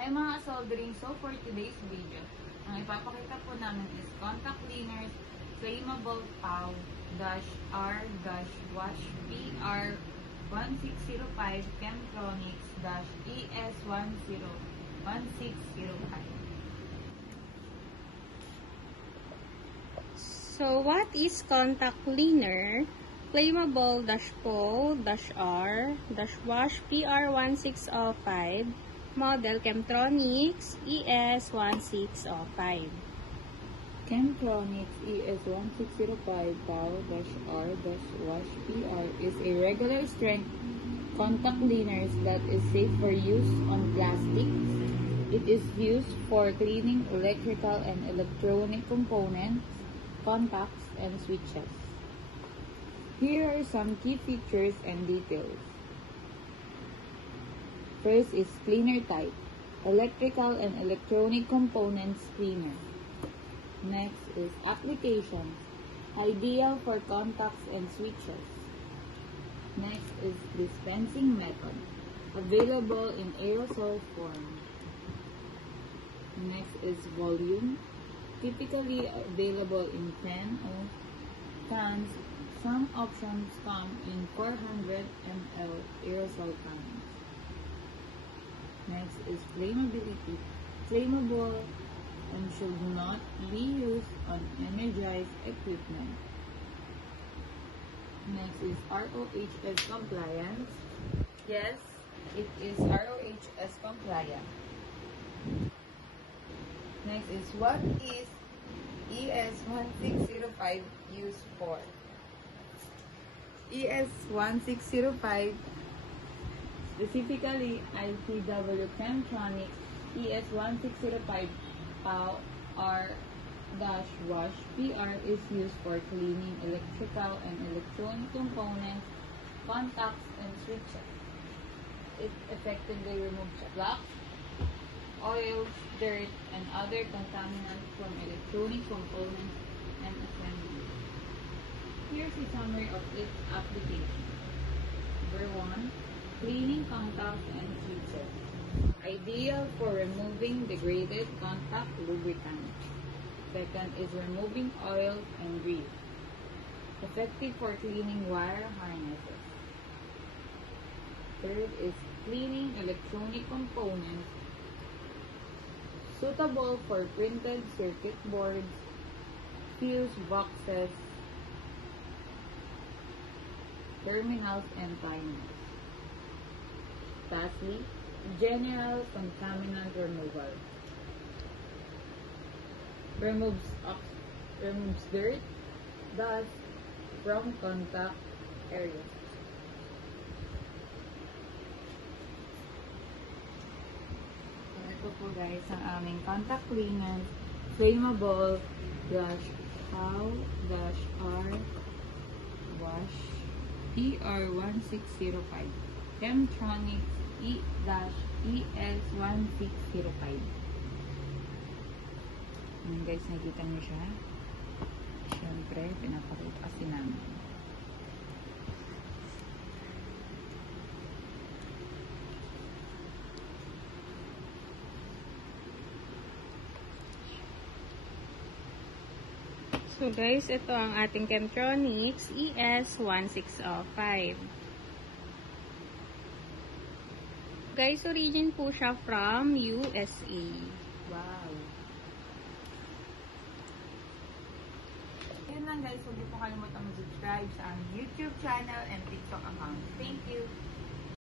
Hi mga soldering, so for today's video, ang ipapakita po namin is contact cleaners, flammable POW-R-Wash PR1605 Chemtronics-ES1605. So, what is contact cleaner? Flammable-PO-R-Wash PR1605 Model Chemtronics ES1605. Chemtronics ES1605 POW-R-Wash PR is a regular strength contact cleaner that is safe for use on plastics. It is used for cleaning electrical and electronic components, contacts, and switches. Here are some key features and details. First is cleaner type, electrical and electronic components cleaner. Next is application, ideal for contacts and switches. Next is dispensing method, available in aerosol form. Next is volume, typically available in 10 or cans. Some options come in 400 ml aerosol cans. Next is flammability, flammable and should not be used on energized equipment. Next is RoHS compliance. Yes, it is RoHS compliant. Next is what is ES1605 used for? ES1605 specifically ITW Chemtronics ES1605 POW-R-Wash PR is used for cleaning electrical and electronic components, contacts, and switches. It effectively removes plaque, oils, dirt, and other contaminants from electronic components and assemblies. Here's a summary of its application. Number 1. Cleaning contacts and switches. Ideal for removing degraded contact lubricant. Second is removing oil and grease. Effective for cleaning wire harnesses. Third is cleaning electronic components. Suitable for printed circuit boards, fuse boxes, terminals, and timers. Lastly, general contaminant removal. Removes dirt, dust from contact areas. So, ito po guys ang aming contact cleaner, flammable POW-R-Wash PR1605 Chemtronics ES1605. Ayan guys, nakikita nyo siya. Siyempre, pinapakita kasi namin. So guys, ito ang ating Chemtronics ES1605. Guys, origin po siya from USA. Wow! Yun lang guys, huwag niyo po kalimutan mag-subscribe sa aming YouTube channel and TikTok account. Thank you!